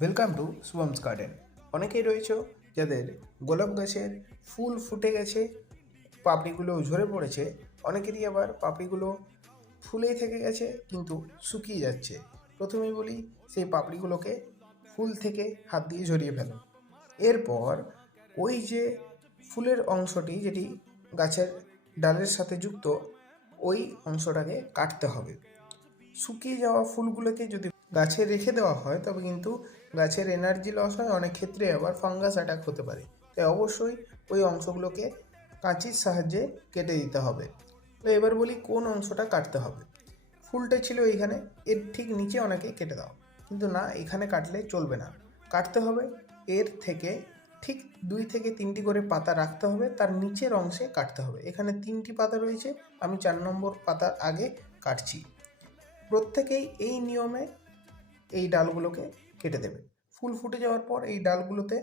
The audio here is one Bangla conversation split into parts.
Welcome to শুভমস garden. অনেকেই রয়েছে যাদের গোলাপ গাছের ফুল ফুটে গেছে, পাপড়িগুলো ঝরে পড়েছে। অনেকেরই আবার পাপড়িগুলো ফুলেই থেকে গেছে কিন্তু শুকিয়ে যাচ্ছে। প্রথমেই বলি, সেই পাপড়িগুলোকে ফুল থেকে হাত দিয়ে ঝরিয়ে ফেলো। এরপর ওই যে ফুলের অংশটি যেটি গাছের ডালের সাথে যুক্ত, ওই অংশটাকে কাটতে হবে। শুকিয়ে যাওয়া ফুলগুলোকে যদি গাছে রেখে দেওয়া হয় তবে কিন্তু গাছের এনার্জি লস হয়, অনেক ক্ষেত্রে আবার ফাঙ্গাস অ্যাটাক হতে পারে। তাই অবশ্যই ওই অংশগুলোকে কাঁচির সাহায্যে কেটে দিতে হবে। তো এবার বলি কোন অংশটা কাটতে হবে। ফুলটা ছিল এইখানে, এর ঠিক নিচে অনেকে কেটে দাও, কিন্তু না, এখানে কাটলে চলবে না। কাটতে হবে এর থেকে ঠিক 2 থেকে 3টি করে পাতা রাখতে হবে, তার নিচের অংশে কাটতে হবে। এখানে 3টি পাতা রয়েছে, আমি 4 নম্বর পাতার আগে কাটছি। প্রত্যেকেই এই নিয়মে এই ডালগুলোকে কেটে দেবে। ফুল ফুটে যাওয়ার পর এই ডালগুলোতে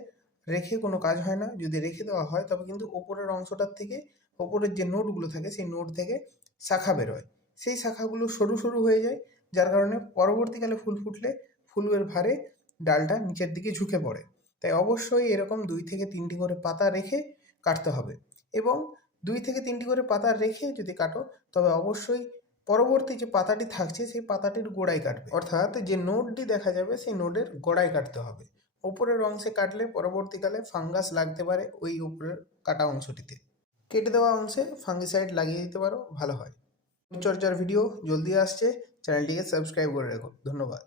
রেখে কোনো কাজ হয় না। যদি রেখে দেওয়া হয় তবে কিন্তু ওপরের অংশটার থেকে, ওপরের যে নোটগুলো থাকে সেই নোট থেকে শাখা বেরোয়, সেই শাখাগুলো সরু সরু হয়ে যায়, যার কারণে পরবর্তীকালে ফুল ফুটলে ফুলের ভারে ডালটা নিচের দিকে ঝুঁকে পড়ে। তাই অবশ্যই এরকম 2 থেকে 3টি করে পাতা রেখে কাটতে হবে। এবং 2 থেকে 3টি করে পাতা রেখে যদি কাটো তবে অবশ্যই পরবর্তী যে পাতাটি থাকছে সেই পাতাটির গোড়ায় কাটবে, অর্থাৎ যে নোডটি দেখা যাবে সেই নোডের গোড়ায় কাটতে হবে। ওপরের অংশে কাটলে পরবর্তীকালে ফাঙ্গাস লাগতে পারে ওই উপরের কাটা অংশটিতে। কেটে দেওয়া অংশে ফাঙ্গিসাইড লাগিয়ে দিতে পারো, ভালো হয়। পরিচর্যার ভিডিও জলদি আসছে, চ্যানেলটিকে সাবস্ক্রাইব করে রেখো। ধন্যবাদ।